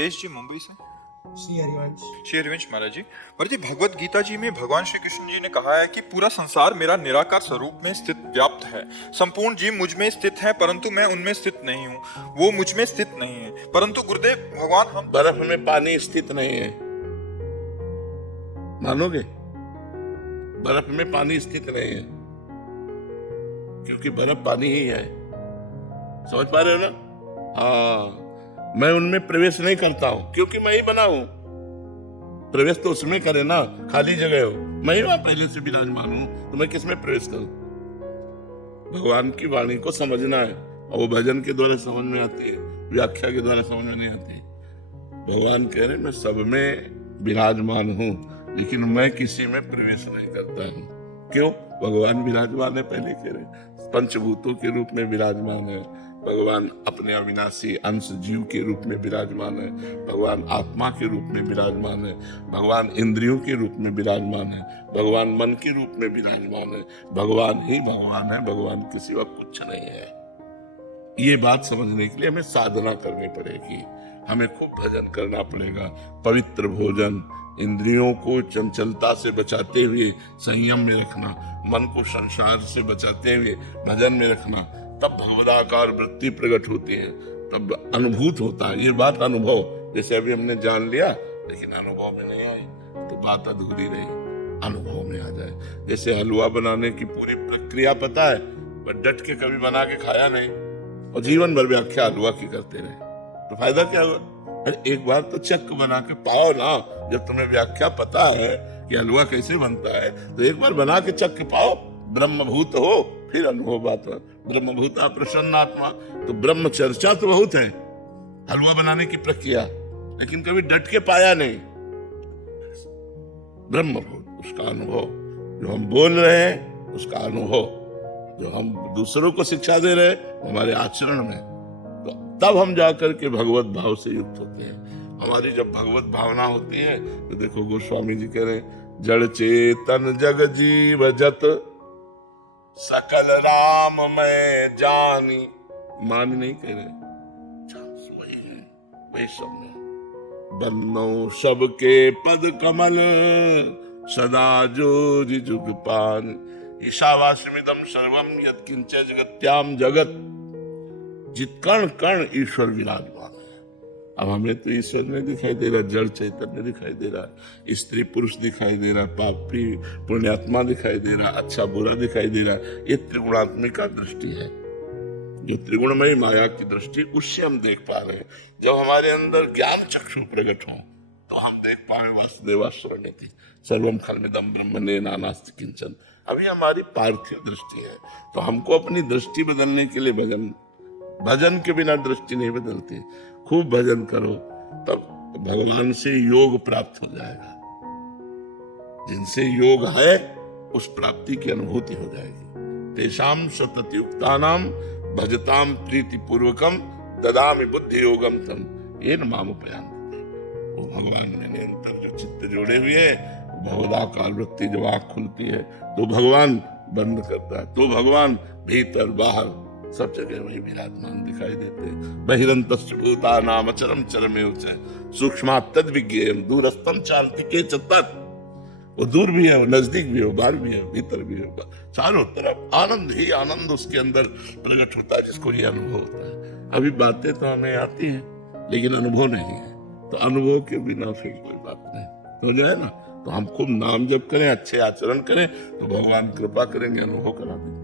हितेश जी मुंबई से। श्री हरिवंश। श्री हरिवंश महाराज जी, भगवत गीता जी में भगवान श्री कृष्ण जी ने कहा है कि पूरा संसार मेरा निराकार स्वरूप में स्थित व्याप्त है। संपूर्ण जीव मुझ में स्थित है परंतु मैं उनमें स्थित नहीं हूँ, वो मुझ में स्थित नहीं है। परंतु गुरुदेव भगवान हम बर्फ में पानी स्थित नहीं है, मानोगे? बर्फ में पानी स्थित नहीं है क्योंकि बर्फ पानी ही है। समझ पा रहे हो ना? हाँ, मैं उनमें प्रवेश नहीं करता हूं क्योंकि मैं ही बना हूं। प्रवेश तो उसमें करे ना, खाली जगह हो, मैं ही वहां पहले से विराजमान हूं, तो मैं किसमें प्रवेश करूं? भगवान की वाणी को समझना है और वो भजन के द्वारा समझ में आती है, व्याख्या के द्वारा समझ में नहीं आती। भगवान कह रहे मैं सब में विराजमान हूं लेकिन मैं किसी में प्रवेश नहीं करता हूं। क्यों? भगवान विराजमान है, पहले कह रहे पंचभूतों के रूप में विराजमान है। भगवान अपने अविनाशी अंश जीव के रूप में विराजमान है। भगवान आत्मा के रूप में विराजमान है। भगवान इंद्रियों के रूप में विराजमान है। भगवान मन के रूप में विराजमान है। भगवान ही भगवान है, भगवान के सिवा कुछ नहीं है। ये बात समझने के लिए हमें साधना करनी पड़ेगी, हमें खूब भजन करना पड़ेगा, पवित्र भोजन, इंद्रियों को चंचलता से बचाते हुए संयम में रखना, मन को संसार से बचाते हुए भजन में रखना, तब भगवदाकार वृत्ति प्रकट होती है, तब अनुभूत होता है। ये बात अनुभव, जैसे अभी हमने जान लिया लेकिन अनुभव में नहीं आई तो बात अधूरी रही, अनुभव में आ जाए। जैसे हलवा बनाने की पूरी प्रक्रिया पता है पर डट के कभी बना के खाया नहीं और जीवन भर व्याख्या हलवा की करते रहे तो फायदा क्या हुआ? अरे एक बार तो चक्क बना के पाओ ना। जब तुम्हें व्याख्या पता है कि हलवा कैसे बनता है तो एक बार बना के चक्क पाओ, ब्रह्मभूत हो, फिर अनुभव बात है। ब्रह्मभूता प्रसन्नात्मा, तो ब्रह्म चर्चा तो बहुत है हलवा बनाने की प्रक्रिया, लेकिन कभी डट के पाया नहीं। ब्रह्मभूत उसका अनुभव, जो हम बोल रहे हैं उसका अनुभव, जो हम दूसरों को शिक्षा दे रहे हैं हमारे आचरण में, तो तब हम जाकर के भगवत भाव से युक्त होते हैं। हमारी जब भगवत भावना होती है तो देखो गोस्वामी जी कह रहे हैं, जड़ चेतन जग जीव जत सकल राम मैं जानी। मान नहीं कह रहे, वही है, वही सब में बन्नो सबके पद कमल सदा जो जुग पान। ईशावास्यमिदं सर्वम यत्किंच जगत्याम जगत। जित कण कण ईश्वर विराजमान है। अब हमें तो ईश्वर नहीं दिखाई दे रहा, जड़ चैतन्य दिखाई दे रहा है, स्त्री पुरुष दिखाई दे रहा है, पापी पुण्यात्मा दिखाई दे रहा, अच्छा बुरा दिखाई दे रहा। ये त्रिगुणात्मिका दृष्टि है, जो त्रिगुणमयी माया की दृष्टि, उससे हम देख पा रहे हैं। जब हमारे अंदर ज्ञान चक्षु प्रकट हो तो हम देख पाए वासुदेवा स्वर्णिति सर्वम खलमिदं ब्रह्मणे नानास्ति किंचन। अभी हमारी पार्थिव दृष्टि है, तो हमको अपनी दृष्टि बदलने के लिए भजन के बिना दृष्टि नहीं बदलती। खूब भजन करो तब भगवान से योग प्राप्त हो जाएगा। जिनसे योग है उस प्राप्ति की अनुभूति हो जाएगी। तेषाम सततयुक्तानाम भजताम प्रीति पूर्वकम ददामि बुद्धि योगम तम येन मामुपयान्ति। वो भगवान में निरंतर जो चित्त जोड़े हुए भगवदाकार वृत्ति, जब आँख खुलती है तो भगवान बंद करता है, तो भगवान भीतर बाहर सब जगह वही विराजमान दिखाई देते हैं। बहिरंतस्य भूतानाम अचरम चरमेव च सूक्ष्मात् तद्विज्ञेयं दूरस्थं चान्तिके च तत्। वो दूर भी है, वो नजदीक भी है, बाहर भी है, भीतर भी है, चारों तरफ आनंद ही आनंद उसके अंदर प्रकट होता है, जिसको ये अनुभव होता है। अभी बातें तो हमें आती हैं लेकिन अनुभव नहीं है, तो अनुभव के बिना फिर कोई बात नहीं हो जाए ना। तो हम खूब नाम जप करें, अच्छे आचरण करें तो भगवान कृपा करेंगे, अनुभव करा देंगे।